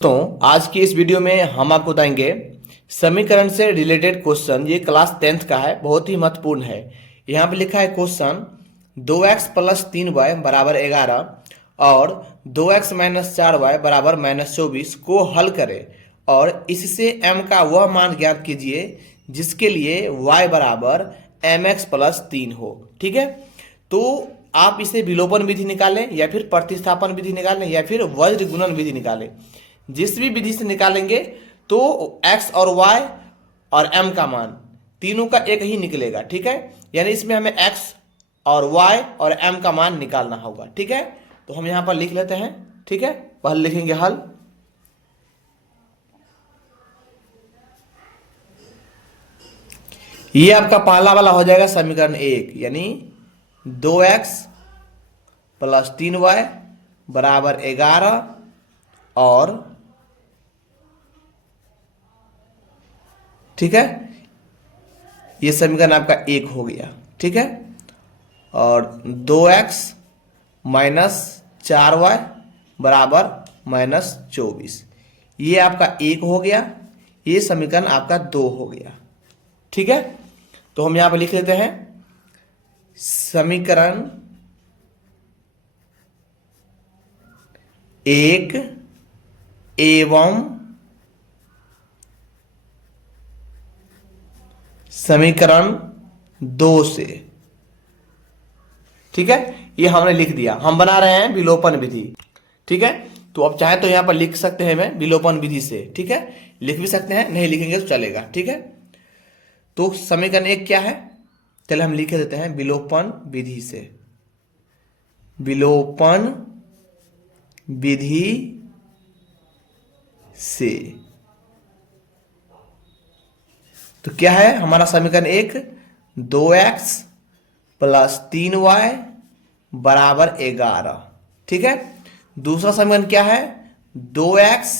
तो आज की इस वीडियो में हम आपको बताएंगे समीकरण से रिलेटेड क्वेश्चन। ये क्लास 10th का है, बहुत ही महत्वपूर्ण है। यहाँ पे लिखा है क्वेश्चन 2x प्लस 3y बराबर 11 और 2x माइनस 4y बराबर माइनस 24 को हल करें और इससे m का वह मान ज्ञात कीजिए जिसके लिए y बराबर mx प्लस 3 हो। ठीक है, तो आप इसे विलोपन विधि निकालें या फिर प्रतिस्थापन विधि निकालें या फिर वज्र गुणन विधि निकालें। जिस भी विधि से निकालेंगे तो x और y और m का मान तीनों का एक ही निकलेगा। ठीक है, यानी इसमें हमें x और y और m का मान निकालना होगा। ठीक है, तो हम यहां पर लिख लेते हैं। ठीक है, पहले लिखेंगे हल। ये आपका पहला वाला हो जाएगा समीकरण 1, यानी 2x प्लस 3y बराबर 11 और ठीक है, ये समीकरण आपका 1 हो गया। ठीक है, और 2x माइनस 4y बराबर माइनस 24, ये आपका 1 हो गया। ये समीकरण आपका 2 हो गया। ठीक है, तो हम यहां पर लिख लेते हैं समीकरण 1 एवं समीकरण 2 से। ठीक है, ये हमने लिख दिया। हम बना रहे हैं विलोपन विधि। ठीक है, तो अब चाहे तो यहां पर लिख सकते हैं मैं विलोपन विधि से। ठीक है, लिख भी सकते हैं, नहीं लिखेंगे तो चलेगा। ठीक है, तो समीकरण 1 क्या है, चले हम लिख देते हैं विलोपन विधि से। विलोपन विधि से तो क्या है हमारा समीकरण 1, 2x प्लस 3y बराबर 11। ठीक है, दूसरा समीकरण क्या है, 2x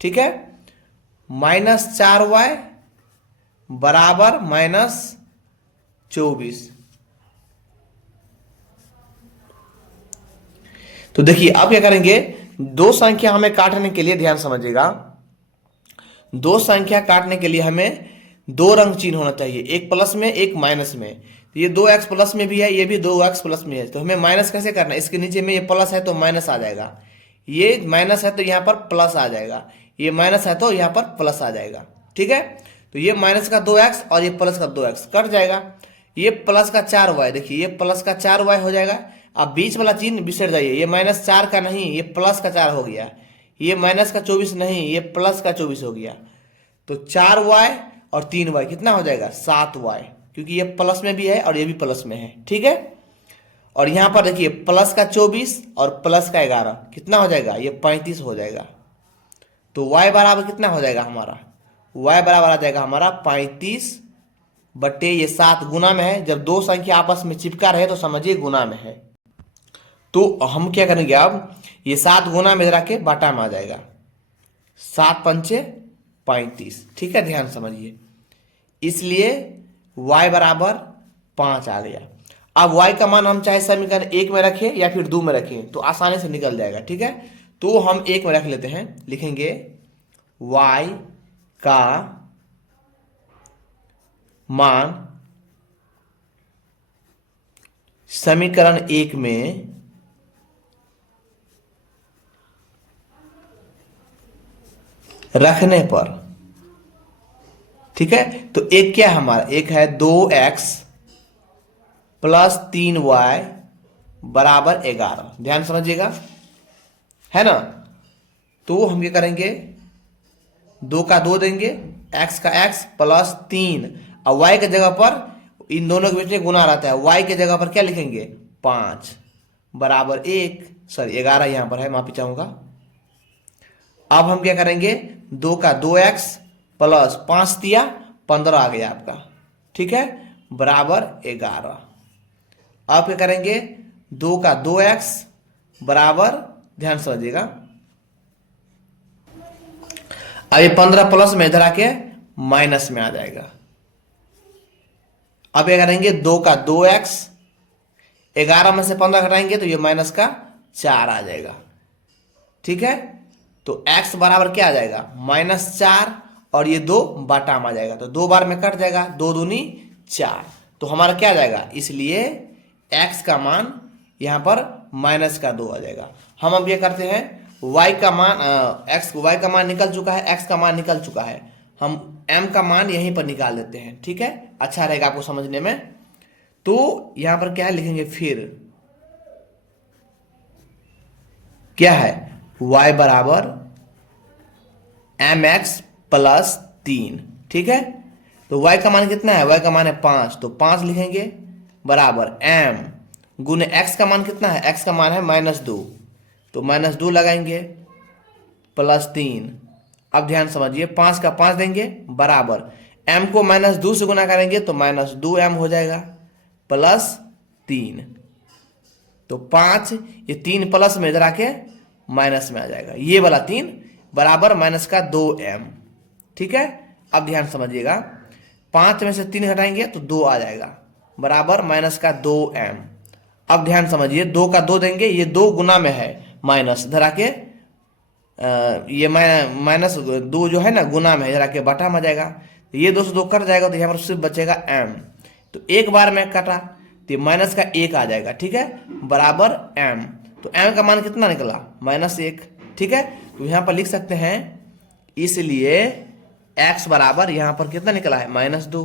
ठीक है माइनस 4y बराबर माइनस 24। तो देखिए अब क्या करेंगे, दो संख्या हमें काटने के लिए, ध्यान समझिएगा, दो संख्या काटने के लिए हमें दो रंग चिन्ह होना चाहिए, एक प्लस में एक माइनस में। तो ये 2x प्लस में भी है, ये भी 2x प्लस में है। तो हमें माइनस कैसे करना है, इसके नीचे में ये प्लस है तो माइनस आ जाएगा, ये माइनस है तो यहाँ पर प्लस आ जाएगा, ये माइनस है तो यहाँ पर प्लस आ जाएगा। ठीक है, तो ये माइनस का 2x और ये प्लस का 2x कट जाएगा। ये प्लस का 4y, देखिए ये प्लस का 4y हो जाएगा। अब बीच वाला चिन्ह बिसर जाइए, ये माइनस 4 का नहीं, ये प्लस का 4 हो गया। ये माइनस का 24 नहीं, ये प्लस का 24 हो गया। तो 4y और 3y कितना हो जाएगा, 7y, क्योंकि ये प्लस में भी है और ये भी प्लस में है। ठीक है, और यहां पर देखिए प्लस का 24 और प्लस का 11 कितना हो जाएगा, ये 35 हो जाएगा। तो y बराबर कितना हो जाएगा हमारा, y बराबर आ जाएगा हमारा 35 बट्टे ये 7 गुना में है। जब दो संख्या आपस में चिपका रहे तो समझिए गुना में है। तो हम क्या करेंगे, अब ये 7 गुना में जरा के बाटा में आ जाएगा, 7 पंचे 35। ठीक है, ध्यान समझिए, इसलिए y बराबर 5 आ गया। अब y का मान हम चाहे समीकरण 1 में रखें या फिर 2 में रखें तो आसानी से निकल जाएगा। ठीक है, तो हम 1 में रख लेते हैं, लिखेंगे y का मान समीकरण 1 में रखने पर, ठीक है, तो एक क्या है हमारा, एक है 2x प्लस 3y बराबर 11। ध्यान समझिएगा, है ना। तो हम क्या करेंगे, 2 का 2 देंगे, x का x प्लस 3 और y के जगह पर इन दोनों के बीच में गुना रहता है, y के जगह पर क्या लिखेंगे 5 बराबर 1, सॉरी 11 यहां पर है, माफी चाहूंगा। अब हम क्या करेंगे, 2 का 2x प्लस 5 दिया 15 आ गया आपका। ठीक है, बराबर 11। अब क्या करेंगे, 2 का 2x बराबर, ध्यान समझिएगा, अब ये 15 प्लस में इधर आके माइनस में आ जाएगा। अब क्या करेंगे, 2 का 2x 11 में से 15 घटाएंगे तो ये माइनस का 4 आ जाएगा। ठीक है, तो x बराबर क्या आ जाएगा, -4, और ये 2 बाटा में आ जाएगा, तो 2 बार में कट जाएगा, 2 दूनी 4, तो हमारा क्या आ जाएगा, इसलिए x का मान यहाँ पर -2 आ जाएगा। हम अब ये करते हैं, y का मान y का मान निकल चुका है, x का मान निकल चुका है, हम m का मान यहीं पर निकाल देते हैं। ठीक है, अच्छा रहेगा आपको समझने में। तो यहां पर क्या है, लिखेंगे फिर क्या है, y बराबर mx + 3। ठीक है, तो y का मान कितना है, y का मान है 5, तो 5 लिखेंगे बराबर m गुने x का मान कितना है, x का मान है -2, तो -2 लगाएंगे +3। अब ध्यान समझिए, 5 का 5 देंगे बराबर m को -2 से गुना करेंगे तो -2m हो जाएगा +3, तो 5, ये 3 प्लस में इधर आके माइनस में आ जाएगा, ये वाला 3 बराबर -2m। ठीक है, अब ध्यान समझिएगा, 5 में से 3 घटाएंगे तो 2 आ जाएगा बराबर -2m। अब ध्यान समझिए, 2 का 2 देंगे, ये 2 गुना में है माइनस, इधर आके ये -2 जो है ना गुना में, इधर आके बटा में आ जाएगा, ये 2 से 2 कट जाएगा, तो यहाँ पर सिर्फ बचेगा m, तो एक बार में कटा तो -1 आ जाएगा। ठीक है, बराबर m, तो m का मान कितना निकला, -1। ठीक है, तो यहाँ पर लिख सकते हैं, इसलिए x बराबर यहाँ पर कितना निकला है, -2,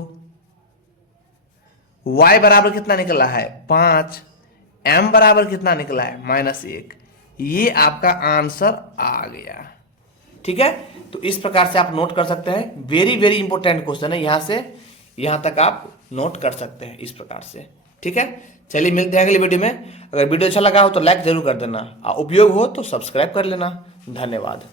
y बराबर कितना निकला है 5, m बराबर कितना निकला है -1। ये आपका आंसर आ गया। ठीक है, तो इस प्रकार से आप नोट कर सकते हैं, वेरी वेरी इंपॉर्टेंट क्वेश्चन है, यहां से यहां तक आप नोट कर सकते हैं इस प्रकार से। ठीक है, चलिए मिलते हैं अगली वीडियो में। अगर वीडियो अच्छा लगा हो तो लाइक जरूर कर देना, उपयोग हो तो सब्सक्राइब कर लेना। धन्यवाद।